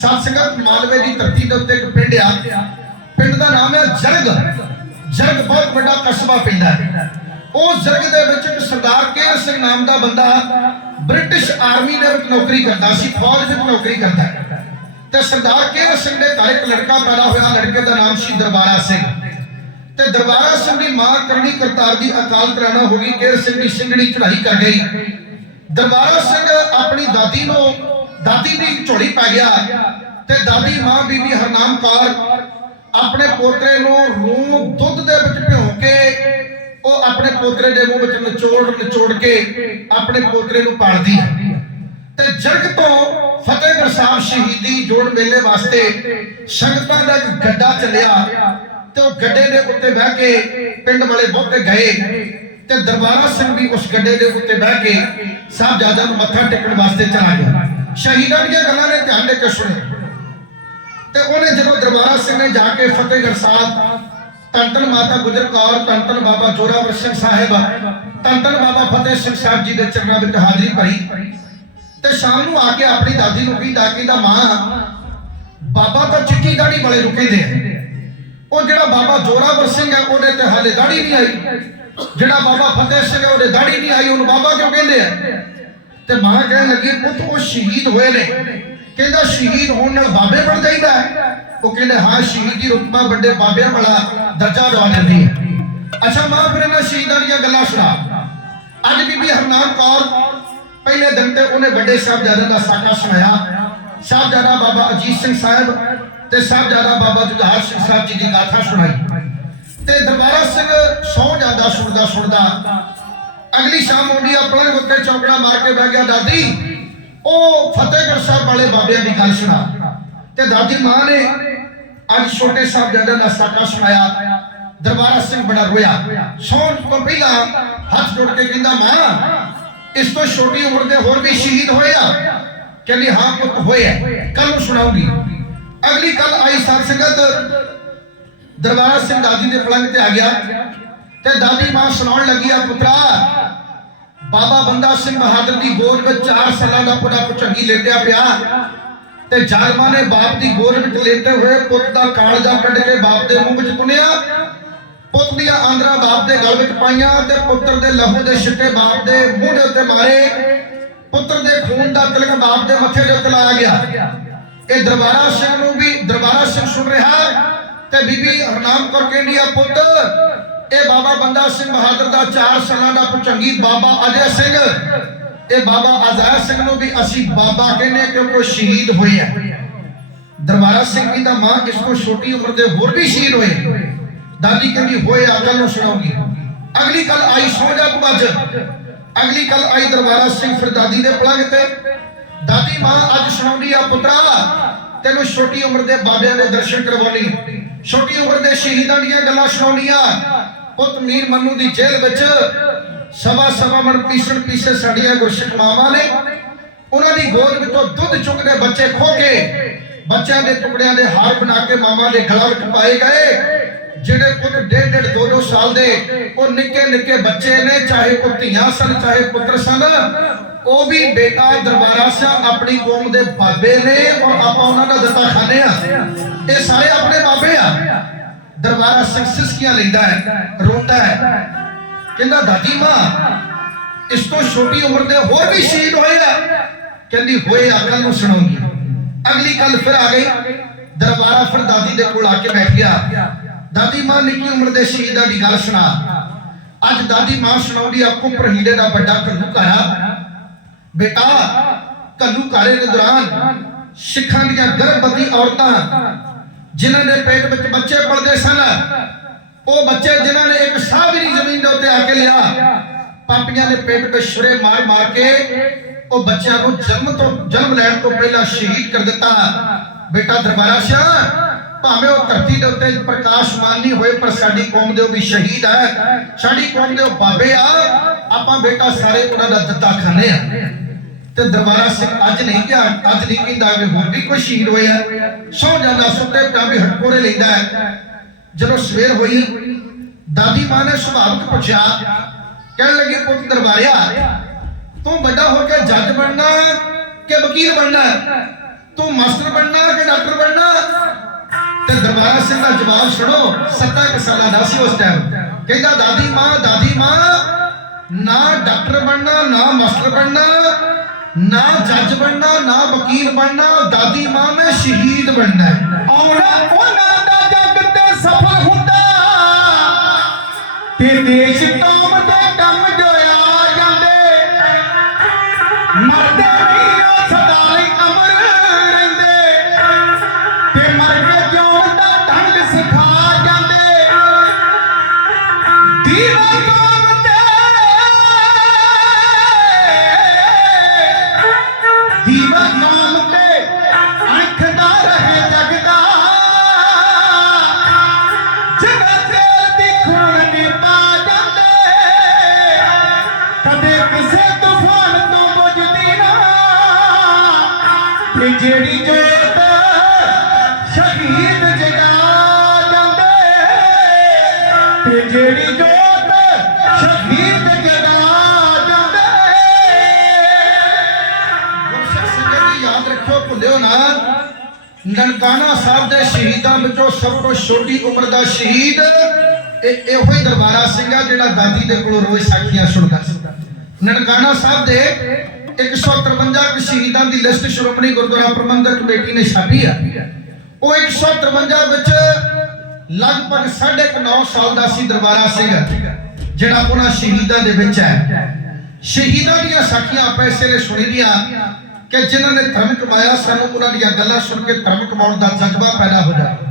ਸਤ ਸੰਗਤ ਮਾਲਵੇ ਦੀ ਧਰਤੀ ਦੇ ਉੱਤੇ ਇੱਕ ਪਿੰਡ ਆ। ਪਿੰਡ ਦਾ ਨਾਮ ਹੈ ਜਰਗ। ਜਰਗ ਬਹੁਤ ਵੱਡਾ ਕਸਬਾ ਪਿੰਡ ਹੈ। ਉਹ ਜਰਗ ਦੇ ਵਿੱਚ ਇੱਕ ਸਰਦਾਰ ਕੇਰ ਸਿੰਘ ਨਾਮ ਦਾ ਬੰਦਾ ਬ੍ਰਿਟਿਸ਼ ਆਰਮੀ ਦੇ ਵਿੱਚ ਨੌਕਰੀ ਕਰਦਾ ਸੀ, ਫੌਜ ਵਿੱਚ ਨੌਕਰੀ ਕਰਦਾ ਤੇ ਸਰਦਾਰ ਕੇਰ ਸਿੰਘ ਦੇ ਘਰ ਇੱਕ ਲੜਕਾ ਪੈਦਾ ਹੋਇਆ, ਲੜਕੇ ਦਾ ਨਾਮ ਸੀ ਦਰਬਾਰਾ ਸਿੰਘ। ਤੇ ਦਰਬਾਰਾ ਸਿੰਘ ਦੀ ਮਾਂ ਕਰਨੀ ਕਰਤਾਰ ਦੀ ਅਕਾਲ ਕਰਾਣਾ ਹੋ ਗਈ, ਕੇਰ ਸਿੰਘ ਦੀ ਸਿੰਘਣੀ ਚੜਾਈ ਕਰ ਗਈ। ਦਰਬਾਰਾ ਸਿੰਘ ਆਪਣੀ ਦਾਦੀ ਨੂੰ ਦਾਦੀ ਦੀ ਝੋਲੀ ਪੈ ਗਿਆ ਤੇ ਦਾਦੀ ਮਾਂ ਬੀਬੀ ਹਰਨਾਮ ਕੌਰ ਆਪਣੇ ਪੋਤਰੇ ਨੂੰ ਰੂਹ ਦੁੱਧ ਦੇ ਵਿੱਚ ਭਿਉਂ ਕੇ ਉਹ ਆਪਣੇ ਪੋਤਰੇ ਦੇ ਮੂੰਹ ਵਿੱਚ ਨਿਚੋੜ ਨਿਚੋੜ ਕੇ ਆਪਣੇ ਪੋਤਰੇ ਨੂੰ ਪਾਲਦੀ ਹੈ। ਤੇ ਜਰਗ ਤੋਂ ਫਤਿਹਗੜ੍ਹ ਸਾਹਿਬ ਸ਼ਹੀਦੀ ਜੋੜ ਮੇਲੇ ਵਾਸਤੇ ਸੰਗਤਾਂ ਦਾ ਇੱਕ ਗੱਡਾ ਚੱਲਿਆ ਤੇ ਉਹ ਗੱਡੇ ਦੇ ਉੱਤੇ ਬਹਿ ਕੇ ਪਿੰਡ ਵਾਲੇ ਬਹੁਤੇ ਗਏ ਤੇ ਦਰਬਾਰਾ ਸਿੰਘ ਵੀ ਉਸ ਗੱਡੇ ਦੇ ਉੱਤੇ ਬਹਿ ਕੇ ਸਾਹਿਬਜ਼ਾਦਿਆਂ ਨੂੰ ਮੱਥਾ ਟੇਕਣ ਵਾਸਤੇ ਚਲਾ ਗਿਆ। ਸ਼ਹੀਦਾਂ ਦੀਆਂ ਗੱਲਾਂ ਨੇ ਧਿਆਨ ਦੇ ਕੇ ਸੁਣਿਆ ਤੇ ਉਹਨੇ ਜਦੋਂ ਦਰਬਾਰਾ ਸਿੰਘ ਨੇ ਜਾ ਕੇ ਫਤਿਹਗੜ੍ਹ ਸਾਹਿਬ ਧੰਨ ਮਾਤਾ ਗੁਜਰ ਕੌਰ ਧੰਨ ਬਾਬਾ ਜੋਰਾਵਰ ਸਿੰਘ ਸਾਹਿਬ ਧੰਨ ਬਾਬਾ ਫਤਿਹ ਸਿੰਘ ਸਾਹਿਬ ਜੀ ਦੇ ਚਰਨਾਂ ਵਿੱਚ ਹਾਜ਼ਰੀ ਭਰੀ। ਤੇ ਸ਼ਾਮ ਨੂੰ ਆ ਕੇ ਆਪਣੀ ਦਾਦੀ ਨੂੰ ਕਹਿੰਦਾ ਕਹਿੰਦਾ, ਮਾਂ, ਬਾਬਾ ਤਾਂ ਚਿੱਟੀ ਦਾੜੀ ਵਾਲੇ ਰੁਕੇ ਦੇ ਆ। ਉਹ ਜਿਹੜਾ ਬਾਬਾ ਜੋਰਾਵਰ ਸਿੰਘ ਹੈ, ਉਹਦੇ ਤੇ ਹਾਲੇ ਦਾੜੀ ਨਹੀਂ ਆਈ। ਜਿਹੜਾ ਬਾਬਾ ਫਤਿਹ ਸਿੰਘ ਹੈ, ਉਹਦੇ ਦਾੜੀ ਨਹੀਂ ਆਈ, ਉਹਨੂੰ ਬਾਬਾ ਕਿਉਂ ਕਹਿੰਦੇ ਆ? ਤੇ ਮਾਂ ਕਹਿਣ ਲੱਗੀ, ਪੁੱਤ, ਉਹ ਸ਼ਹੀਦ ਹੋਏ ਨੇ। ਕਹਿੰਦਾ, ਸ਼ਹੀਦ ਹੋਣ ਨਾਲ ਬਾਬੇ ਬਣ ਜਾਈਦਾ ਉਹ ਕਹਿੰਦੇ, ਹਾਂ, ਸ਼ਹੀਦੀ ਰੁਤਬਾ ਵੱਡੇ ਬਾਬਿਆਂ ਵਾਲਾ ਦਰਜਾ ਦਵਾ ਦਿੰਦੀ ਹੈ। ਅੱਛਾ, ਮਾਂ, ਫਿਰ ਇਹਨਾਂ ਸ਼ਹੀਦਾਂ ਦੀਆਂ ਗੱਲਾਂ ਸੁਣਾ। ਅੱਜ ਬੀਬੀ ਹਰਨਾਮ ਕੌਰ ਪਹਿਲੇ ਦਿਨ ਤੇ ਉਹਨੇ ਵੱਡੇ ਸਾਹਿਬਜ਼ਾਦਿਆਂ ਦਾ ਸਾਕਾ ਸੁਣਾਇਆ। ਸਾਹਿਬਜ਼ਾਦਾ ਬਾਬਾ ਅਜੀਤ ਸਿੰਘ ਸਾਹਿਬ ਤੇ ਸਾਹਿਬਜ਼ਾਦਾ ਬਾਬਾ ਜੁਝਾਰ ਸਿੰਘ ਸਾਹਿਬ ਜੀ ਦੀ ਗਾਥਾ ਸੁਣਾਈ। ਤੇ ਦਰਬਾਰਾ ਸਿੰਘ ਸੌ ਜਾਂਦਾ, ਸੁਣਦਾ ਸੁਣਦਾ। ਅਗਲੀ ਸ਼ਾਮ ਆਉਂਦੀ ਆ ਪਲੰਗ ਉੱਤੇ ਚੌਕੜਾ ਮਾਰ ਕੇ ਬਹਿ ਗਿਆ ਦਾਦੀ। ਉਹ ਫਤਿਹਗੜ੍ਹ ਸਾਹਿਬ ਵਾਲੇ ਬਾਬਿਆਂ ਦੀ ਗੱਲ ਸੁਣਾ। ਤੇ ਦਾਦੀ ਮਾਂ ਨੇ ਅੱਜ ਛੋਟੇ ਸਾਹਿਬਜ਼ਾਦਿਆਂ ਦਾ ਸਾਕਾ ਸੁਣਾਇਆ। ਦਰਬਾਰਾ ਸਿੰਘ ਬੜਾ ਰੋਇਆ। ਸੌਣ ਤੋਂ ਪਹਿਲਾਂ ਹੱਥ ਜੋੜ ਕੇ ਕਹਿੰਦਾ, ਮਾਂ, ਇਸ ਤੋਂ ਛੋਟੀ ਉਮਰ ਦੇ ਹੋਰ ਵੀ ਸ਼ਹੀਦ ਹੋਏ ਆ? ਕਹਿੰਦੀ, ਹਾਂ ਪੁੱਤ, ਹੋਏ ਆ। ਕੱਲ ਨੂੰ ਸੁਣਾਉਂਗੀ। ਅਗਲੀ ਕੱਲ ਆਈ ਸਾਧ ਸੰਗਤ। ਦਰਬਾਰਾ ਸਿੰਘ ਦਾਦੀ ਦੇ ਪਲੰਗ ਤੇ ਆ ਗਿਆ। ਤੇ ਦਾਦੀ ਮਾਂ ਸੁਣਾਉਣ ਲੱਗੀ ਆ ਪੁੱਤਰਾ, ਬਾਬਾ ਬੰਦਾ ਸਿੰਘ ਬਹਾਦਰ ਦੀ ਗੋਦ ਵਿੱਚ 4 ਸਾਲਾਂ ਦਾ ਪੁੱਡਾ ਪੁਚੰਗੀ ਲੇਟਿਆ ਪਿਆ। ਤੇ ਜ਼ਾਲਮਾਂ ਨੇ ਬਾਪ ਦੀ ਗੋਦ ਵਿੱਚ ਲੇਟੇ ਹੋਏ ਪੁੱਤ ਦਾ ਕਾਲਜਾ ਕੱਢ ਕੇ ਬਾਪ ਦੇ ਮੂੰਹ ਵਿੱਚ ਪੁੰਨਿਆ। ਪੁੱਤ ਦੀਆਂ ਆਂਦਰਾਂ ਬਾਪ ਦੇ ਗਲ ਵਿੱਚ ਪਾਈਆਂ ਤੇ ਪੁੱਤਰ ਦੇ ਲਹੂ ਦੇ ਛਿੱਟੇ ਬਾਪ ਦੇ ਮੂੰਹ ਦੇ ਉੱਤੇ ਮਾਰੇ। ਪੁੱਤਰ ਦੇ ਖੂਨ ਦਾ ਤਿਲਕ ਬਾਪ ਦੇ ਮੱਥੇ ਦੇ ਉੱਤੇ ਲਾਇਆ ਗਿਆ। ਇਹ ਦਰਬਾਰਾ ਸਿੰਘ ਨੂੰ ਵੀ, ਦਰਬਾਰਾ ਸਿੰਘ ਸੁਣ ਰਿਹਾ ਤੇ ਬੀਬੀ ਹਰਨਾਮ ਕੌਰ ਕਹਿੰਦੀ ਪੁੱਤ ਇਹ ਬਾਬਾ ਬੰਦਾ ਸਿੰਘ ਬਹਾਦਰ ਦਾ 4 ਸਾਲਾਂ ਦਾ ਪੁਚੰਗੀ ਬਾਬਾ ਅਜੈ ਸਿੰਘ। ਇਹ ਬਾਬਾ ਅਜੈ ਸਿੰਘ ਨੂੰ ਵੀ ਅਸੀਂ ਬਾਬਾ ਕਹਿੰਦੇ ਹਾਂ ਕਿਉਂਕਿ ਉਹ ਸ਼ਹੀਦ ਹੋਏ ਆ। ਦਰਬਾਰਾ ਸਿੰਘ ਜੀ ਦਾ ਮਾਂ ਇਸ ਤੋਂ ਛੋਟੀ ਉਮਰ ਦੇ ਹੋਰ ਵੀ ਸ਼ਹੀਦ ਹੋਏ। ਦਾਦੀ ਕਹਿੰਦੀ, ਹੋਏ ਅਕਲ ਨੂੰ ਸੁਣਾਉਂਗੀ। ਅਗਲੀ ਕੱਲ ਆਈ, ਸੋ ਜਾ ਤੂੰ ਅੱਜ। ਅਗਲੀ ਕੱਲ ਆਈ, ਦਰਬਾਰਾ ਸਿੰਘ ਫਿਰ ਦਾਦੀ ਦੇ ਪਲੰਗ ਤੇ। ਦਾਦੀ ਮਾਂ, ਅੱਜ ਸੁਣਾਉਂਦੀ ਆ, ਪੁੱਤਰਾ, ਤੈਨੂੰ ਛੋਟੀ ਉਮਰ ਦੇ ਬਾਬਿਆਂ ਦੇ ਦਰਸ਼ਨ ਕਰਵਾਉਣੀ। ਛੋਟੀ ਉਮਰ ਦੇ ਸ਼ਹੀਦਾਂ ਦੀਆਂ ਗੱਲਾਂ ਸੁਣਾਉਣੀਆਂ ਪੁੱਤ ਮੀਰ ਮੰਨੂ ਦੀ ਜੇਲ੍ਹ ਵਿੱਚ ਸਵਾ ਸਵਾ ਮਣ ਪੀਸਣ ਪੀਸੇ ਸਾਡੀਆਂ ਗੁਰਸਿੱਖ ਮਾਵਾਂ ਨੇ। ਉਹਨਾਂ ਦੀ ਗੋਦ ਵਿੱਚੋਂ ਦੁੱਧ ਚੁੰਗਦੇ ਬੱਚੇ ਖੋ ਕੇ ਬੱਚਿਆਂ ਦੇ ਟੁਕੜਿਆਂ ਦੇ ਹਾਰ ਬਣਾ ਕੇ ਮਾਵਾਂ ਦੇ ਗਲਾਂ ਵਿੱਚ ਪਾਏ ਗਏ। ਜਿਹੜੇ ਪੁੱਤ ਡੇਢ ਡੇਢ ਦੋ ਦੋ ਸਾਲ ਦੇ, ਉਹ ਨਿੱਕੇ ਨਿੱਕੇ ਬੱਚੇ ਨੇ, ਚਾਹੇ ਉਹ ਧੀਆਂ ਸਨ, ਚਾਹੇ ਪੁੱਤਰ ਸਨ, ਉਹ ਵੀ ਬੇਟਾ ਦਰਬਾਰਾ ਸਾਹਿਬ ਆਪਣੀ ਕੌਮ ਦੇ ਬਾਬੇ ਨੇ, ਔਰ ਆਪਾਂ ਉਹਨਾਂ ਦਾ ਦਿੱਤਾ ਖਾਣੇ ਆ। ਇਹ ਸਾਰੇ ਆਪਣੇ ਬਾਬੇ ਆ। ਦਰਬਾਰਾ ਸਿੰਘ ਸਿਸਕੀਆਂ ਲੈਂਦਾ ਹੈ? ਰੋਂਦਾ ਹੈ। ਕਹਿੰਦਾ, ਦਾਦੀ ਮਾਂ, ਇਸ ਤੋਂ ਛੋਟੀ ਉਮਰ ਦੇ ਹੋਰ ਵੀ ਸ਼ਹੀਦ ਹੋਏ ਆ। ਕਹਿੰਦੀ, ਹੋਏ, ਆ ਨੂੰ ਸੁਣਾਉਂਗੀ। ਅਗਲੀ ਕੱਲ ਫਿਰ ਆ ਗਈ। ਦਰਬਾਰਾ ਫਿਰ ਦਾਦੀ ਦੇ ਕੋਲ ਆ ਕੇ ਬੈਠ ਗਿਆ। ਦਾਦੀ ਮਾਂ, ਨਿੱਕੀ ਉਮਰ ਦੇ ਸ਼ਹੀਦਾਂ ਦੀ ਗੱਲ ਸੁਣਾ। ਅੱਜ ਦਾਦੀ ਮਾਂ ਸੁਣਾਉਂਦੀ ਆ ਕੁਪਰ ਦਾ ਵੱਡਾ ਕੱਲੂ ਘਾਰਾ। ਬੇਟਾ ਕੱਲੂ ਘਾਰੇ ਦੇ ਦੌਰਾਨ ਸਿੱਖਾਂ ਦੀਆਂ ਗਰਭਵਤੀ ਔਰਤਾਂ ਜਿਨ੍ਹਾਂ ਦੇ ਪੇਟ ਵਿੱਚ ਬੱਚੇ ਪਲਦੇ ਸਨ, ਉਹ ਬੱਚੇ ਜਿਨ੍ਹਾਂ ਨੇ ਇੱਕ ਸਾਹ ਵੀ ਨਹੀਂ ਜ਼ਮੀਨ ਦੇ ਉੱਤੇ ਆ ਕੇ ਲਿਆ, ਪਾਪੀਆਂ ਨੇ ਪੇਟ ਤੇ ਛੁਰੇ ਮਾਰ ਮਾਰ ਕੇ ਉਹ ਬੱਚਿਆਂ ਨੂੰ ਜਨਮ ਤੋਂ, ਜਨਮ ਲੈਣ ਤੋਂ ਪਹਿਲਾਂ ਸ਼ਹੀਦ ਕਰ ਦਿੱਤਾ। ਬੇਟਾ ਦਰਬਾਰਾ ਸ਼ਾਹ ਭਾਵੇਂ ਉਹ ਧਰਤੀ ਦੇ ਉੱਤੇ ਪ੍ਰਕਾਸ਼ਮਾਨ ਨਹੀਂ ਹੋਏ, ਪਰ ਸਾਡੀ ਕੌਮ ਦੇ ਉਹ ਵੀ ਸ਼ਹੀਦ ਹੈ। ਸਾਡੀ ਕੌਮ ਦੇ ਉਹ ਬਾਬੇ ਆ। ਆਪਾਂ ਬੇਟਾ ਸਾਰੇ ਉਹਨਾਂ ਦਾ ਦਿੱਤਾ ਖਾਣੇ ਆ। ਤੇ ਦਰਬਾਰਾ ਸਿੰਘ ਅੱਜ ਨਹੀਂ ਕਿ ਅੱਜ ਨਹੀਂ ਕਹਿੰਦਾ ਕਿ ਹੋਰ ਵੀ ਕੋਈ ਸ਼ਹੀਦ ਹੋਇਆ। ਸੌ ਜਾਂਦਾ ਸੁੱਤੇ ਪਿਆ ਵੀ ਹਟਕੋਰੇ ਲੈਂਦਾ ਹੈ। ਜਦੋਂ ਸਵੇਰ ਹੋਈ, ਦਾਦੀ ਮਾਂ ਨੇ ਸੁਭਾਵਕ ਪੁੱਛਿਆ, ਕਹਿਣ ਲੱਗੀ, ਪੁੱਤ ਦਰਬਾਰਿਆ, ਤੂੰ ਵੱਡਾ ਹੋ ਕੇ ਜੱਜ ਬਣਨਾ ਕਿ ਵਕੀਲ ਬਣਨਾ? ਤੂੰ ਮਾਸਟਰ ਬਣਨਾ ਕਿ ਡਾਕਟਰ ਬਣਨਾ? ਤੇ ਦਰਬਾਰਾ ਸਿੰਘ ਦਾ ਜਵਾਬ ਸੁਣੋ, ਸੱਤਾ ਇੱਕ ਸਾਲਾਂ ਦਾ ਸੀ ਉਸ ਟਾਈਮ ਕਹਿੰਦਾ, ਦਾਦੀ ਮਾਂ ਦਾਦੀ ਮਾਂ, ਨਾ ਡਾਕਟਰ ਬਣਨਾ, ਨਾ ਮਾਸਟਰ ਬਣਨਾ ਨਾ ਜੱਜ ਬਣਨਾ, ਨਾ ਵਕੀਲ ਬਣਨਾ, ਦਾਦੀ ਮਾਂ ਮੈਂ ਸ਼ਹੀਦ ਬਣਨਾ ਹੈ। ਆਉਣਾ ਉਹਨਾਂ ਦਾ ਜੱਗ ਤੇ ਸਫਲ ਹੁੰਦਾ। ਤੇ ਦੇਸ਼ ਕੌਮ ਦੇ ਕੰਮ ਜੋ ਆ ਜਾਂਦੇ। ਮਰਦੇ ਵੀਰੋ ਸਦਾ ਲਈ ਅਮਰ ਰਹਿੰਦੇ। ਤੇ ਮਰ ਜਿਉਣ ਦਾ ਢੰਗ ਸਿਖਾ ਜਾਂਦੇ। ਦੀਵਾ ਤੇ ਜਿਹੜੀ ਜੋਤ ਸ਼ਹੀਦ ਜਗਾ ਜਾਂਦੇ ਤੇ ਜਿਹੜੀ ਜੋਤ ਸ਼ਹੀਦ ਜਗਾ ਜਾਂਦੇ। ਗੁਰਸਿੱਖ ਸੰਗਤ ਜੀ ਯਾਦ ਰੱਖਿਓ, ਭੁੱਲਿਓ ਨਾ। ਨਨਕਾਣਾ ਸਾਹਿਬ ਦੇ ਸ਼ਹੀਦਾਂ ਵਿੱਚੋਂ ਸਭ ਤੋਂ ਛੋਟੀ ਉਮਰ ਦਾ ਸ਼ਹੀਦ, ਇਹ ਇਹੋ ਹੀ ਦਰਬਾਰਾ ਸਿੰਘ ਆ ਜਿਹੜਾ ਦਾਦੀ ਦੇ ਕੋਲੋਂ ਰੋਜ਼ ਸਾਖੀਆਂ ਸੁਣਦਾ ਸੀ। ਨਨਕਾਣਾ ਸਾਹਿਬ ਦੇ 153 ਕੁ ਸ਼ਹੀਦਾਂ ਦੀ ਲਿਸਟ ਸ਼੍ਰੋਮਣੀ ਗੁਰਦੁਆਰਾ ਪ੍ਰਬੰਧਕ ਕਮੇਟੀ ਨੇ ਛਾਪੀ ਆ। ਉਹ 153 ਵਿੱਚ ਲਗਭਗ 9.5 ਸਾਲ ਦਾ ਸੀ ਦਰਬਾਰਾ ਸਿੰਘ, ਜਿਹੜਾ ਉਹਨਾਂ ਸ਼ਹੀਦਾਂ ਦੇ ਵਿੱਚ ਹੈ। ਸ਼ਹੀਦਾਂ ਦੀਆਂ ਸਾਖੀਆਂ ਆਪਾਂ ਇਸੇ ਲਈ ਸੁਣੀ ਦੀਆਂ ਕਿ ਜਿਨ੍ਹਾਂ ਨੇ ਧਰਮ ਕਮਾਇਆ, ਸਾਨੂੰ ਉਹਨਾਂ ਦੀਆਂ ਗੱਲਾਂ ਸੁਣ ਕੇ ਧਰਮ ਕਮਾਉਣ ਦਾ ਜਜ਼ਬਾ ਪੈਦਾ ਹੋ ਜਾਂਦਾ।